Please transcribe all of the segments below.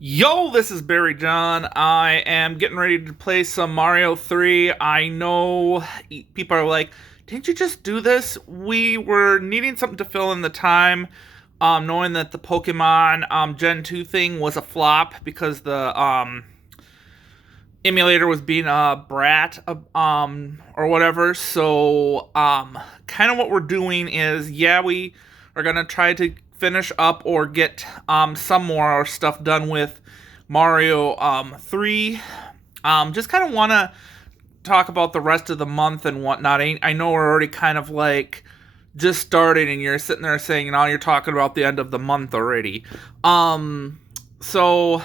Yo, this is Barry John. I am getting ready to play some Mario 3. I know people are like, didn't you just do this? We were needing something to fill in the time, knowing that the Pokemon Gen 2 thing was a flop because the emulator was being a brat, or whatever. So, kind of what we're doing is, yeah, we are going to try to finish up or get some more stuff done with Mario 3. Just kind of want to talk about the rest of the month and whatnot. I know we're already kind of like just starting, and you're sitting there saying, you're talking about the end of the month already. So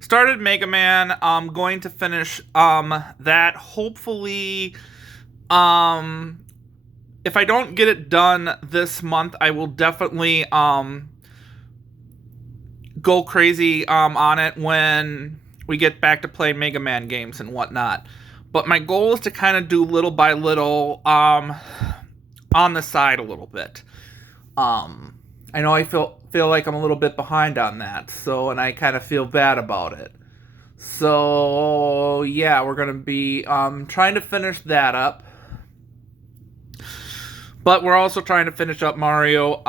started Mega Man. I'm going to finish that. Hopefully, if I don't get it done this month, I will definitely go crazy on it when we get back to playing Mega Man games and whatnot. But my goal is to kind of do little by little on the side a little bit. I know I feel like I'm a little bit behind on that, and I kind of feel bad about it. So yeah, we're gonna be trying to finish that up. But we're also trying to finish up Mario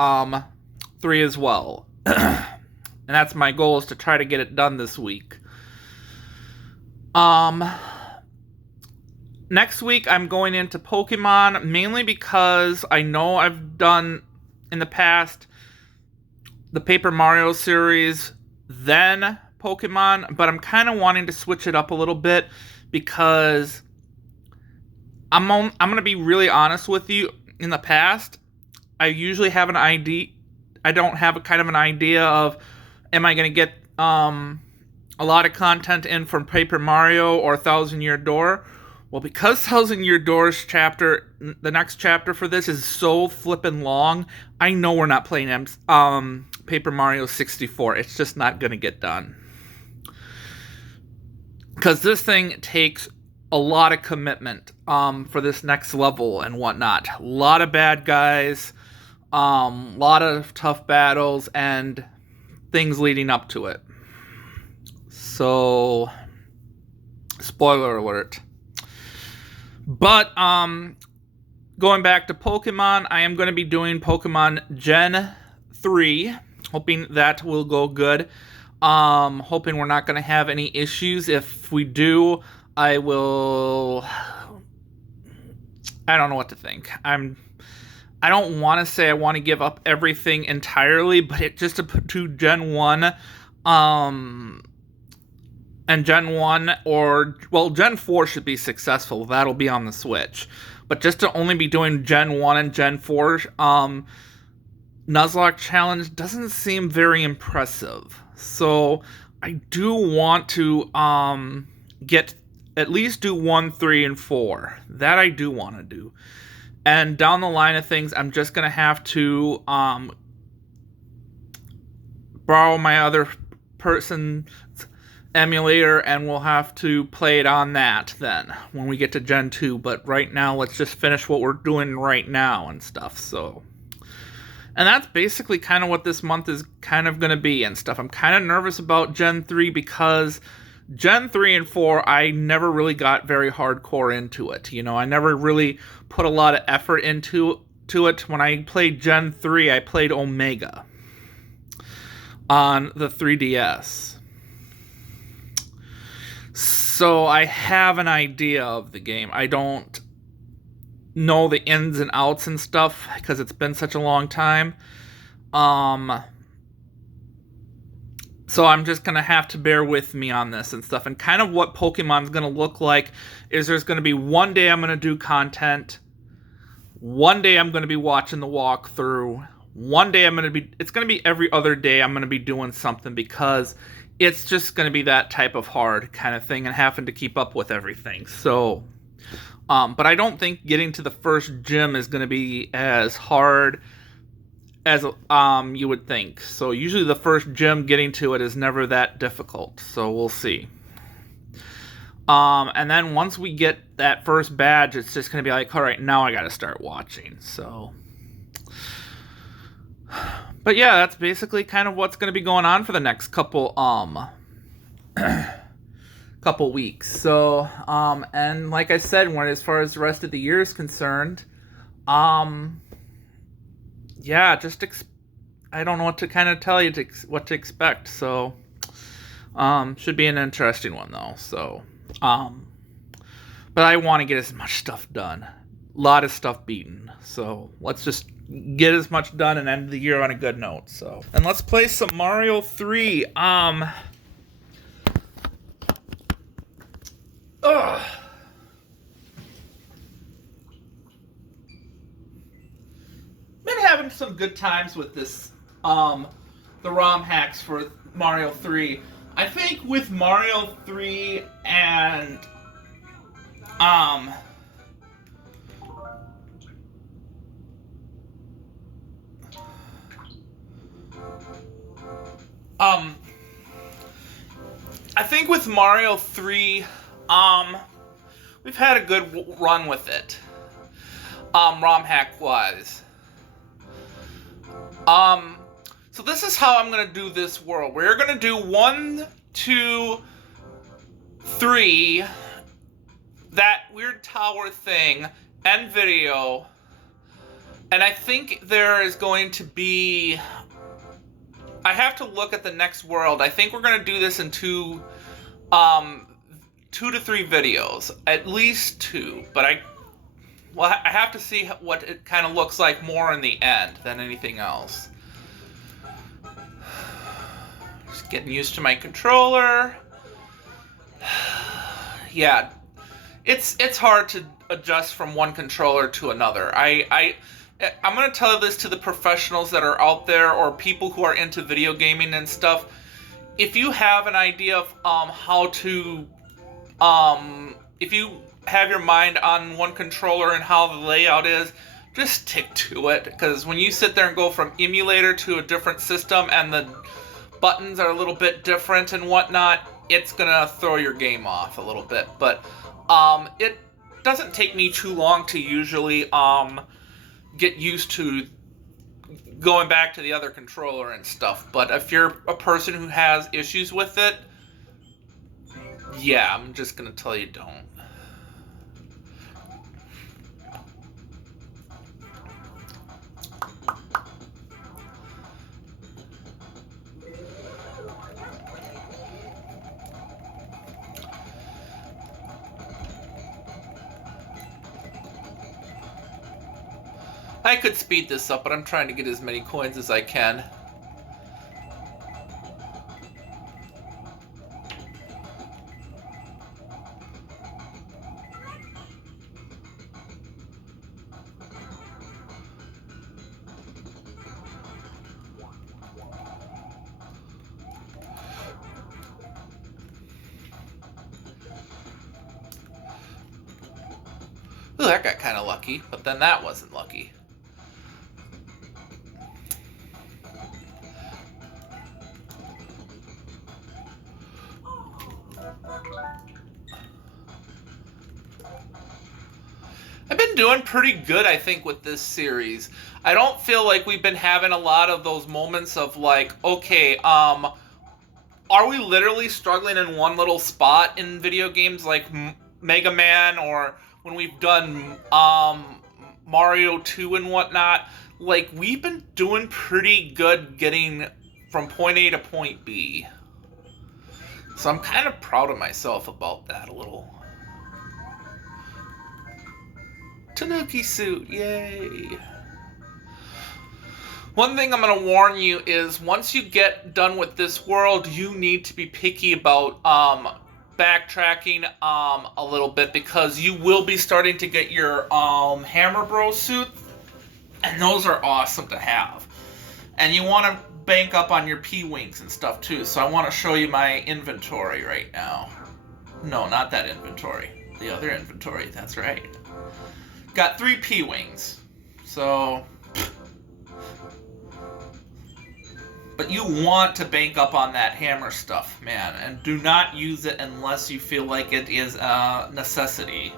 3 as well. And that's my goal, is to try to get it done this week. Next week I'm going into Pokemon, mainly because I know I've done in the past the Paper Mario series, then Pokemon, but I'm kind of wanting to switch it up a little bit because I'm going to be really honest with you. In the past, I usually have an idea. I don't have a kind of an idea of, am I going to get a lot of content in from Paper Mario or Thousand Year Door? Well, because Thousand Year Door's chapter, the next chapter for this, is so flippin' long, I know we're not playing Paper Mario 64. It's just not going to get done. Because this thing takes a lot of commitment for this next level and whatnot. A lot of bad guys, a lot of tough battles, and things leading up to it. So, spoiler alert. But going back to Pokemon, I am going to be doing Pokemon Gen 3, hoping that will go good. Hoping we're not going to have any issues. If we do, I don't know what to think. I don't want to say I want to give up everything entirely, but it just to Gen 1, and Gen 1, Gen 4 should be successful. That'll be on the Switch. But just to only be doing Gen 1 and Gen 4, Nuzlocke Challenge doesn't seem very impressive. So I do want to at least do 1, 3, and 4. That I do want to do. And down the line of things, I'm just going to have to borrow my other person's emulator, and we'll have to play it on that then when we get to Gen 2. But right now, let's just finish what we're doing right now and stuff. And that's basically kind of what this month is kind of going to be and stuff. I'm kind of nervous about Gen 3 because Gen 3 and 4, I never really got very hardcore into it. I never really put a lot of effort into it. When I played Gen 3, I played Omega on the 3DS. So I have an idea of the game. I don't know the ins and outs and stuff because it's been such a long time. So I'm just going to have to bear with me on this and stuff. And kind of what Pokemon's going to look like is there's going to be one day I'm going to do content. One day I'm going to be watching the walkthrough. One day it's going to be every other day I'm going to be doing something, because it's just going to be that type of hard kind of thing and having to keep up with everything. So, but I don't think getting to the first gym is going to be as hard as you would think. So usually the first gym, getting to it is never that difficult. So we'll see. And then once we get that first badge, it's just going to be like, all right, now I got to start watching. So, But yeah, that's basically kind of what's going to be going on for the next couple couple weeks. So and like I said, when as far as the rest of the year is concerned, yeah, just I don't know what to kind of tell you what to expect. So should be an interesting one though. So but I want to get as much stuff done. A lot of stuff beaten. So let's just get as much done and end the year on a good note. So, and let's play some Mario 3. Been having some good times with this the ROM hacks for Mario 3. I think with Mario 3 and I think with Mario 3, we've had a good run with it, ROM hack wise. So this is how I'm gonna do this world. We're gonna do 1, 2, 3, that weird tower thing, end video, and I think there is going to be, I have to look at the next world. I think we're going to do this in 2 to 3 videos. At least 2. But I have to see what it kind of looks like more in the end than anything else. Just getting used to my controller. Yeah. It's hard to adjust from one controller to another. I'm going to tell this to the professionals that are out there or people who are into video gaming and stuff. If you have an idea of how to, if you have your mind on one controller and how the layout is, just stick to it. Because when you sit there and go from emulator to a different system and the buttons are a little bit different and whatnot, it's going to throw your game off a little bit. But it doesn't take me too long to usually get used to going back to the other controller and stuff. But if you're a person who has issues with it, yeah, I'm just gonna tell you don't. I could speed this up, but I'm trying to get as many coins as I can. Ooh, that got kind of lucky, but then that wasn't lucky. I've been doing pretty good, I think, with this series. I don't feel like we've been having a lot of those moments of like, okay, are we literally struggling in one little spot in video games like Mega Man, or when we've done Mario 2 and whatnot? Like, we've been doing pretty good getting from point A to point B. So I'm kind of proud of myself about that a little. Tanuki suit, yay! One thing I'm going to warn you is once you get done with this world, you need to be picky about backtracking a little bit, because you will be starting to get your Hammer Bro suit, and those are awesome to have. And you want to bank up on your P-Wings and stuff too, so I want to show you my inventory right now. No, not that inventory. The other inventory, that's right. Got 3 P-Wings. So, but you want to bank up on that hammer stuff, man, and do not use it unless you feel like it is a necessity.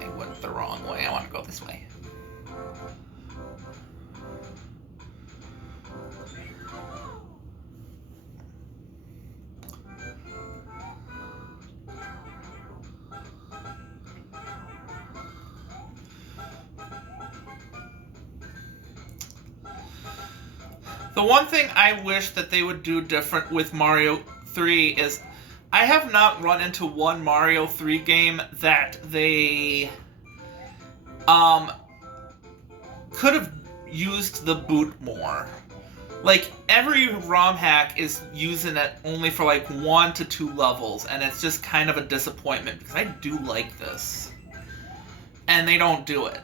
I went the wrong way. I want to go this way. The one thing I wish that they would do different with Mario 3 is I have not run into one Mario 3 game that they could have used the boot more. Like, every ROM hack is using it only for like 1 to 2 levels, and it's just kind of a disappointment because I do like this. And they don't do it.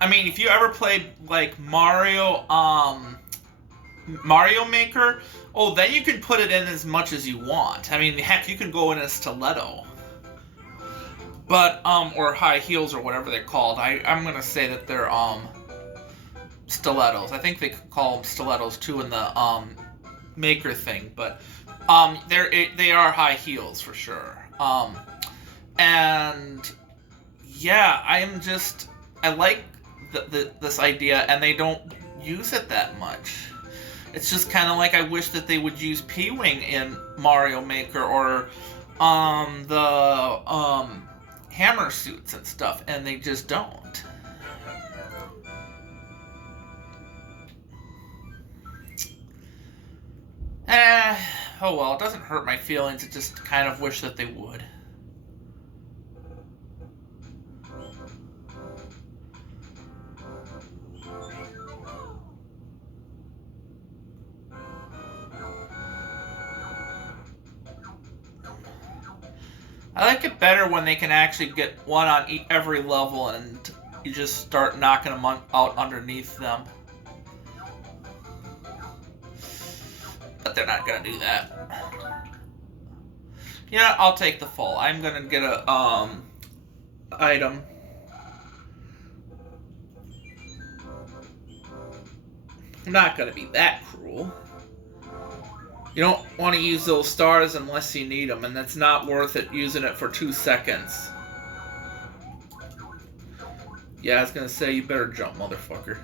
I mean, if you ever played like Mario Maker, oh, then you can put it in as much as you want. I mean, heck, you can go in a stiletto. But, or high heels or whatever they're called. I'm gonna say that they're, stilettos. I think they call them stilettos too in the, Maker thing, but, they are high heels for sure. And, yeah, I like this idea, and they don't use it that much. It's just kind of like I wish that they would use P-Wing in Mario Maker or the hammer suits and stuff, and they just don't. Oh well, it doesn't hurt my feelings, it just kind of wish that they would. I like it better when they can actually get one on every level and you just start knocking them out underneath them. But they're not gonna do that. Yeah, I'll take the full. I'm gonna get a item. I'm not gonna be that cruel. You don't want to use those stars unless you need them, and that's not worth it using it for 2 seconds. Yeah, I was gonna say, you better jump, motherfucker.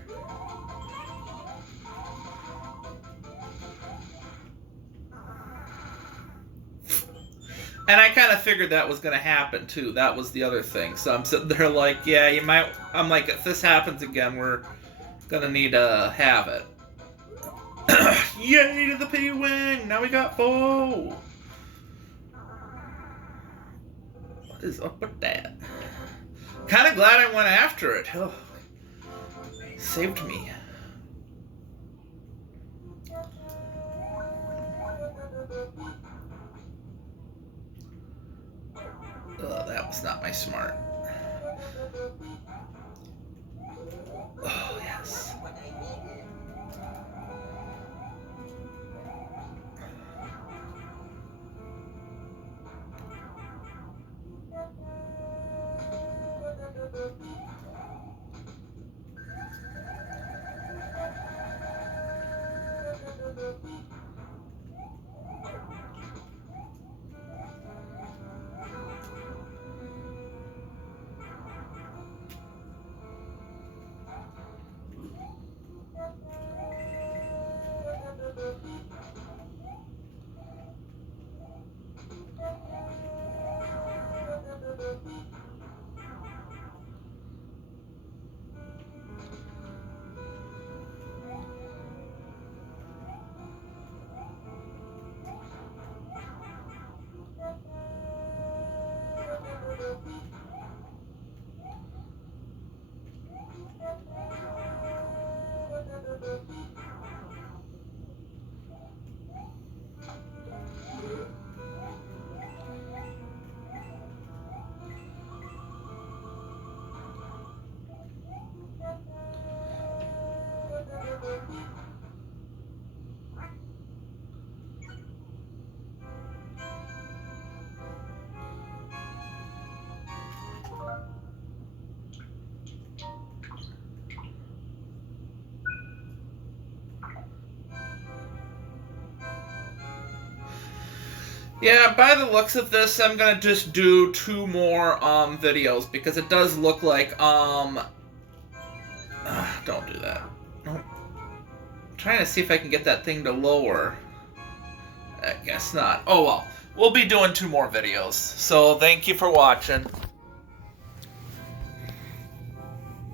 And I kind of figured that was gonna happen, too. That was the other thing. So I'm sitting there like, yeah, you might... I'm like, if this happens again, we're gonna need to have it. Yay to the P-Wing! Now we got 4! What is up with that? Kinda glad I went after it. Oh, saved me. That was not my smart. Oh, yes. Yeah, by the looks of this, I'm gonna just do 2 more videos because it does look like don't do that. Nope. I'm trying to see if I can get that thing to lower. I guess not. Oh well. We'll be doing 2 more videos. So thank you for watching.